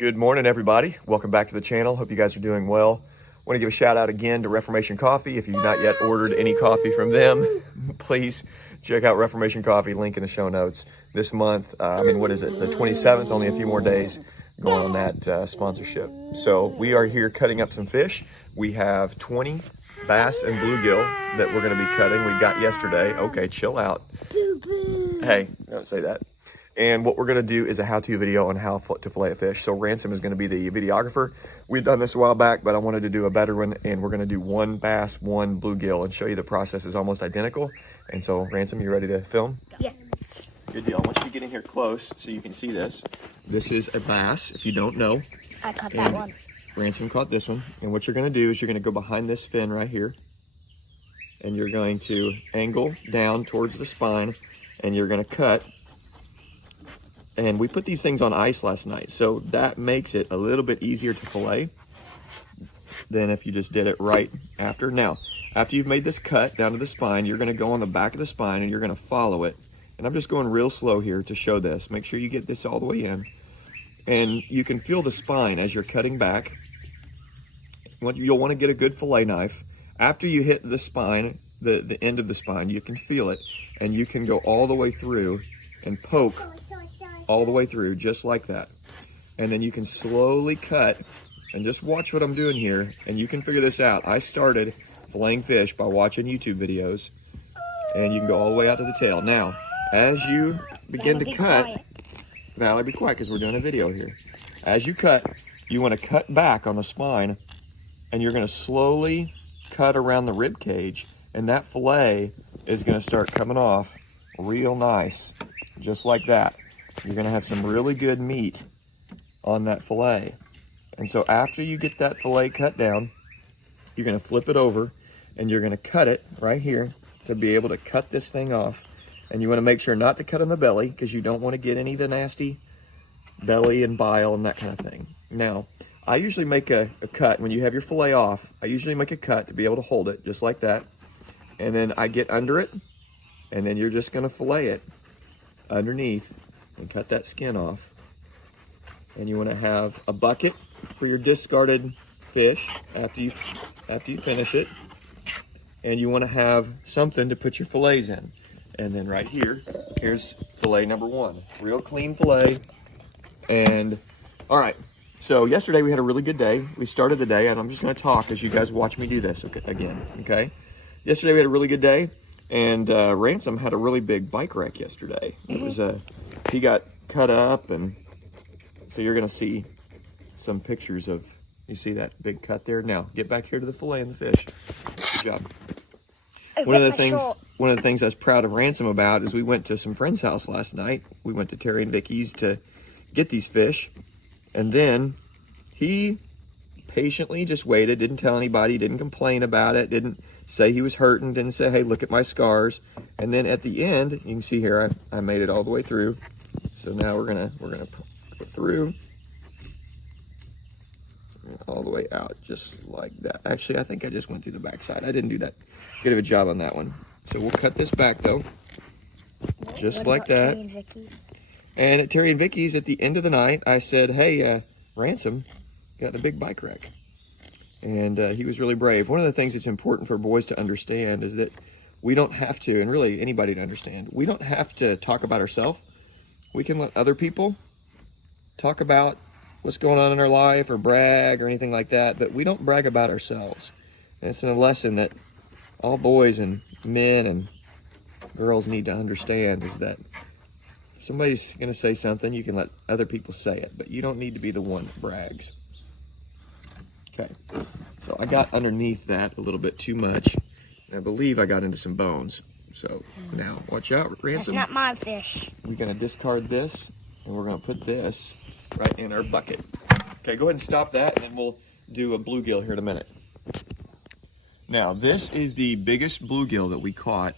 Good morning, everybody. Welcome back to the channel. Hope you guys are doing well. Want to give a shout out again to Reformation Coffee. If you've not yet ordered any coffee from them, please check out Reformation Coffee, link in the show notes. This month, what is it? The 27th, only a few more days going on that sponsorship. So we are here cutting up some fish. We have 20 bass and bluegill that we're going to be cutting. We got yesterday. Okay, chill out. Hey, don't say that. And what we're going to do is a how-to video on how to fillet a fish. So Ransom is going to be the videographer. We've done this a while back, but I wanted to do a better one, and we're going to do one bass, one bluegill, and show you the process is almost identical. And so, Ransom, you ready to film? Yeah. Good deal. I want you to get in here close so you can see this. This is a bass, if you don't know. I caught that one. Ransom caught this one. And what you're going to do is you're going to go behind this fin right here, and you're going to angle down towards the spine, and you're going to cut. And we put these things on ice last night, so that makes it a little bit easier to fillet than if you just did it right after. Now, after you've made this cut down to the spine, you're gonna go on the back of the spine and you're gonna follow it. And I'm just going real slow here to show this. Make sure you get this all the way in. And you can feel the spine as you're cutting back. You'll wanna get a good fillet knife. After you hit the spine, the end of the spine, you can feel it, and you can go all the way through and poke all the way through, just like that. And then you can slowly cut, and just watch what I'm doing here, and you can figure this out. I started filleting fish by watching YouTube videos, and you can go all the way out to the tail. Now, as you begin to cut, Valerie, be quiet because we're doing a video here. As you cut, you want to cut back on the spine, and you're going to slowly cut around the rib cage, and that fillet is going to start coming off real nice, just like that. You're going to have some really good meat on that fillet. And so after you get that fillet cut down, you're going to flip it over and you're going to cut it right here to be able to cut this thing off. And you want to make sure not to cut on the belly because you don't want to get any of the nasty belly and bile and that kind of thing. Now, I usually make a cut when you have your fillet off. I usually make a cut to be able to hold it just like that. And then I get under it, and then you're just going to fillet it underneath and cut that skin off. And you want to have a bucket for your discarded fish after you finish it. And you want to have something to put your fillets in. And then right here, here's fillet number one. Real clean fillet. And all right, so yesterday we had a really good day. We started the day, and I'm just going to talk as you guys watch me do this again, okay? Yesterday we had a really good day. And Ransom had a really big bike wreck yesterday. It was he got cut up, and so you're gonna see some pictures of, you see that big cut there? Now, get back here to the fillet and the fish. Good job. One of the things I was proud of Ransom about is we went to some friend's house last night. We went to Terry and Vicky's to get these fish, and then he patiently just waited, didn't tell anybody, didn't complain about it, didn't say he was hurting, didn't say, hey, look at my scars. And then at the end, you can see here, I made it all the way through. So now we're gonna go through all the way out, just like that. Actually, I think I just went through the backside. I didn't do that good of a job on that one. So we'll cut this back though, just like that. And at Terry and Vicky's at the end of the night, I said, hey, Ransom got in a big bike wreck. And he was really brave. One of the things that's important for boys to understand is that we don't have to, and really anybody to understand, we don't have to talk about ourselves. We can let other people talk about what's going on in our life or brag or anything like that, but we don't brag about ourselves. And it's a lesson that all boys and men and girls need to understand, is that if somebody's going to say something, you can let other people say it, but you don't need to be the one that brags. Okay, so I got underneath that a little bit too much. And I believe I got into some bones. So now, watch out, Ransom. That's not my fish. We're gonna discard this, and we're gonna put this right in our bucket. Okay, go ahead and stop that, and then we'll do a bluegill here in a minute. Now, this is the biggest bluegill that we caught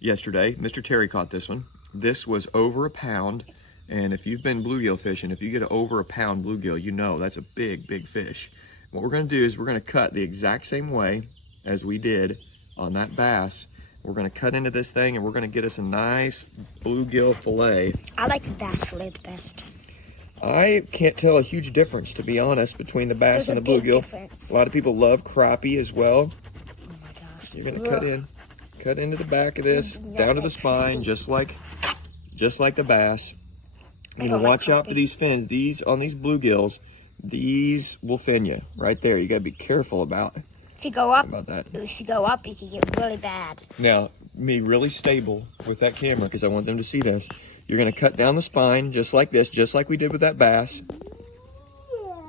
yesterday. Mr. Terry caught this one. This was over a pound, and if you've been bluegill fishing, if you get over a pound bluegill, you know that's a big, big fish. What we're going to do is we're going to cut the exact same way as we did on that bass. We're going to cut into this thing, and we're going to get us a nice bluegill fillet. I like the bass fillet the best. I can't tell a huge difference, to be honest, between the bass There's and the a big bluegill. difference. A lot of people love crappie as well. Oh my gosh. You're gonna cut into the back of this, down to the spine, just like the bass. You know, watch out for these fins. On these bluegills, these will fin you right there. You gotta be careful about If you go up, that. If you go up, you can get really bad. Now, be really stable with that camera because I want them to see this. You're gonna cut down the spine just like this, just like we did with that bass.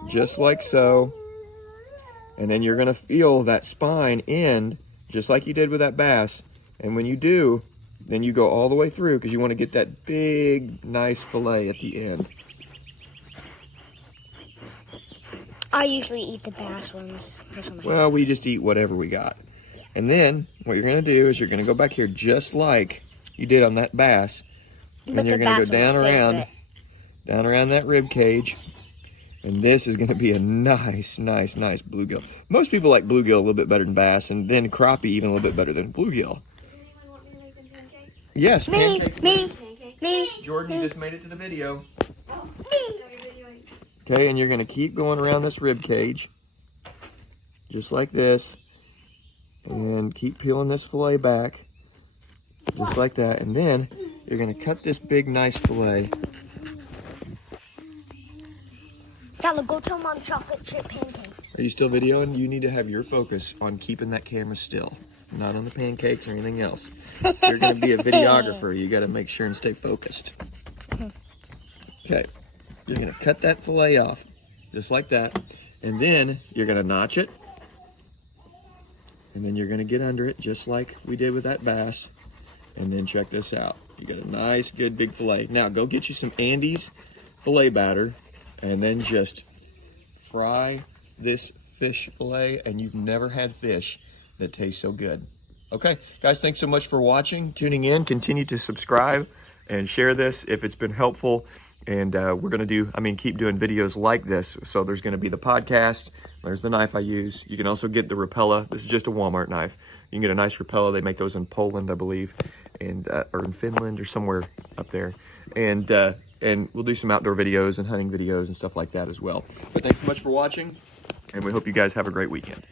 Just like so. And then you're gonna feel that spine end just like you did with that bass. And when you do, then you go all the way through because you want to get that big, nice fillet at the end. I usually eat the bass ones. Well, we just eat whatever we got. And then what you're gonna do is you're gonna go back here just like you did on that bass. And you're gonna go down around that rib cage. And this is gonna be a nice bluegill. Most people like bluegill a little bit better than bass, and then crappie even a little bit better than bluegill. Yes, pancakes. Me. Jordan, you just made it to the video. Okay, and you're gonna keep going around this rib cage, just like this, and keep peeling this fillet back, just like that. And then you're gonna cut this big, nice fillet. Gotta go tell Mom chocolate chip pancakes. Are you still videoing? You need to have your focus on keeping that camera still, not on the pancakes or anything else. If you're gonna be a videographer, you gotta make sure and stay focused. Okay, you're gonna cut that fillet off, just like that. And then you're gonna notch it. And then you're gonna get under it, just like we did with that bass. And then check this out. You got a nice, good, big fillet. Now go get you some Andy's fillet batter, and then just fry this fish fillet, and you've never had fish that tastes so good. Okay, guys, thanks so much for watching, tuning in. Continue to subscribe and share this if it's been helpful. And we're gonna keep doing videos like this. So there's gonna be the podcast, there's the knife I use. You can also get the Rapella. This is just a Walmart knife. You can get a nice Rapella. They make those in Poland, I believe, and or in Finland or somewhere up there. And we'll do some outdoor videos and hunting videos and stuff like that as well. But thanks so much for watching, and we hope you guys have a great weekend.